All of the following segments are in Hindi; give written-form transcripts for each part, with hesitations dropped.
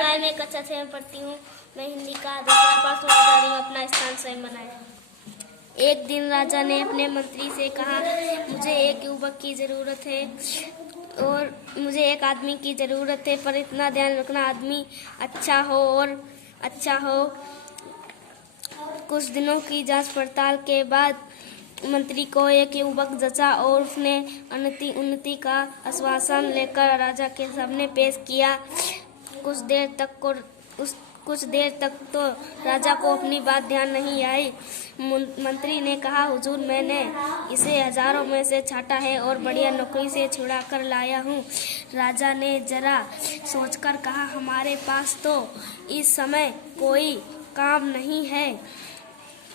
समुदाय में कक्षा 6 में पढ़ती हूँ। मैं हिंदी का दूसरा पाठ सुना जा रही हूँ। अपना स्थान स्वयं बनाया। एक दिन राजा ने अपने मंत्री से कहा, मुझे एक युवक की जरूरत है और मुझे एक आदमी की जरूरत है, पर इतना ध्यान रखना आदमी अच्छा हो। कुछ दिनों की जांच पड़ताल के बाद मंत्री को एक युवक जचा और उसने उन्नति का आश्वासन लेकर राजा के सामने पेश किया। कुछ देर तक तो राजा को अपनी बात ध्यान नहीं आई। मंत्री ने कहा, हुजूर, मैंने इसे हजारों में से छांटा है और बढ़िया नौकरी से छुड़ा कर लाया हूँ। राजा ने जरा सोचकर कहा, हमारे पास तो इस समय कोई काम नहीं है,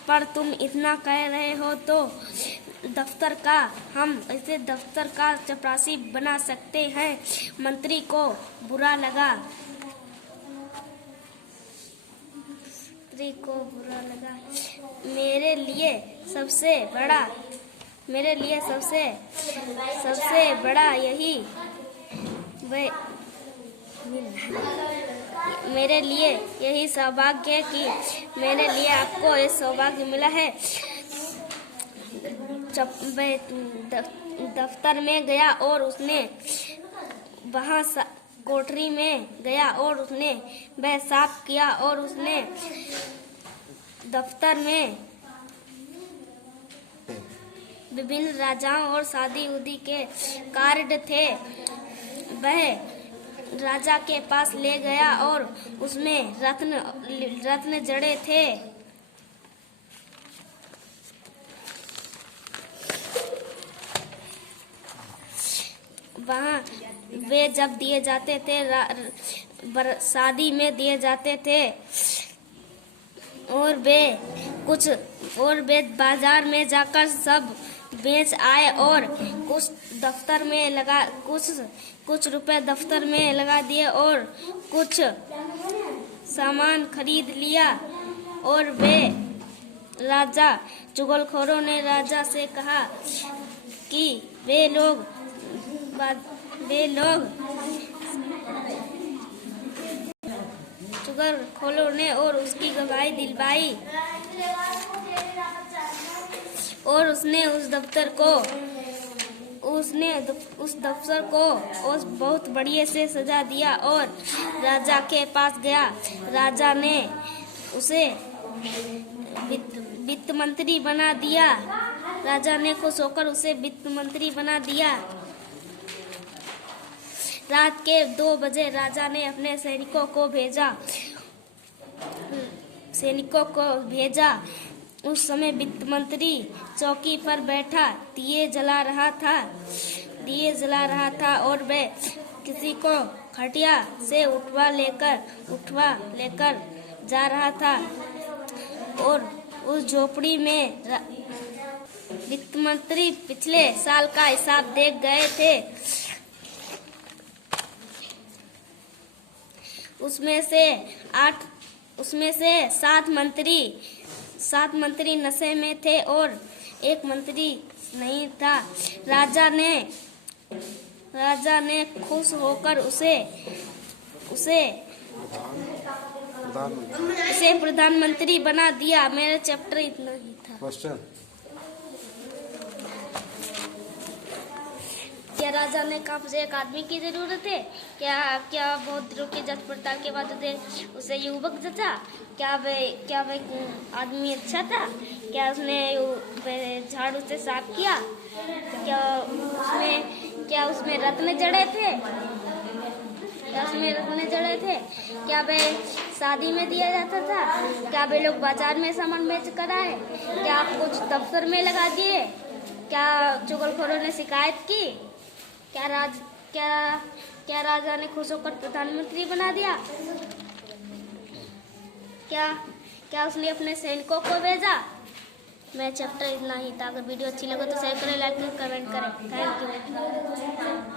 पर तुम इतना कह रहे हो तो हम इसे दफ्तर का चपरासी बना सकते हैं। मंत्री को बुरा लगा। मेरे लिए सबसे यही सौभाग्य है कि मेरे लिए आपको ये सौभाग्य मिला है। दफ्तर में गया और उसने वहाँ कोठरी में गया और उसने वह साफ किया और उसने दफ्तर में विभिन्न राजाओं और शादी उदी के कार्ड थे, वह राजा के पास ले गया और उसमें रत्न जड़े थे। वहाँ वे जब दिए जाते थे, शादी में दिए जाते थे और वे बाजार में जाकर सब बेच आए और कुछ रुपए दफ्तर में लगा दिए और कुछ सामान खरीद लिया। और चुगलखोरों ने राजा से कहा कि वे लोग चुगलखोरों ने और उसकी गवाही दिलवाई और उसने उस दफ्तर को बहुत बढ़िया से सजा दिया और राजा के पास गया। राजा ने उसे वित्त मंत्री बना दिया। राजा ने खुश होकर उसे वित्त मंत्री बना दिया। रात के 2 बजे राजा ने अपने सैनिकों को भेजा। उस समय वित्त मंत्री चौकी पर बैठा दिए जला रहा था और वह किसी को खटिया से उठवा लेकर जा रहा था और उस झोपड़ी में वित्त मंत्री पिछले साल का हिसाब देख गए थे। उसमें से 7 मंत्री नशे में थे और एक मंत्री नहीं था। राजा ने खुश होकर उसे प्रधानमंत्री बना दिया। मेरा चैप्टर इतना ही था। क्वेश्चन, क्या राजा ने कहा, मुझे एक आदमी की जरूरत है? क्या बहुत दिनों की जांच पड़ताल के बाद उसे युवक जचा? क्या वह आदमी अच्छा था? क्या उसने झाड़ू से साफ किया? क्या उसमें रत्न जड़े थे? क्या वह शादी में दिया जाता था? क्या वे लोग बाजार में सामान बेच कर आए? क्या आप कुछ दफ्तर में लगा दिए? क्या चुगलखोरों ने शिकायत की? क्या राजा ने खुश होकर प्रधानमंत्री बना दिया? क्या उसने अपने सैनिकों को भेजा? मैं चैप्टर इतना ही था। अगर वीडियो अच्छी लगे तो शेयर करें, लाइक करें, कमेंट करें। Thank you.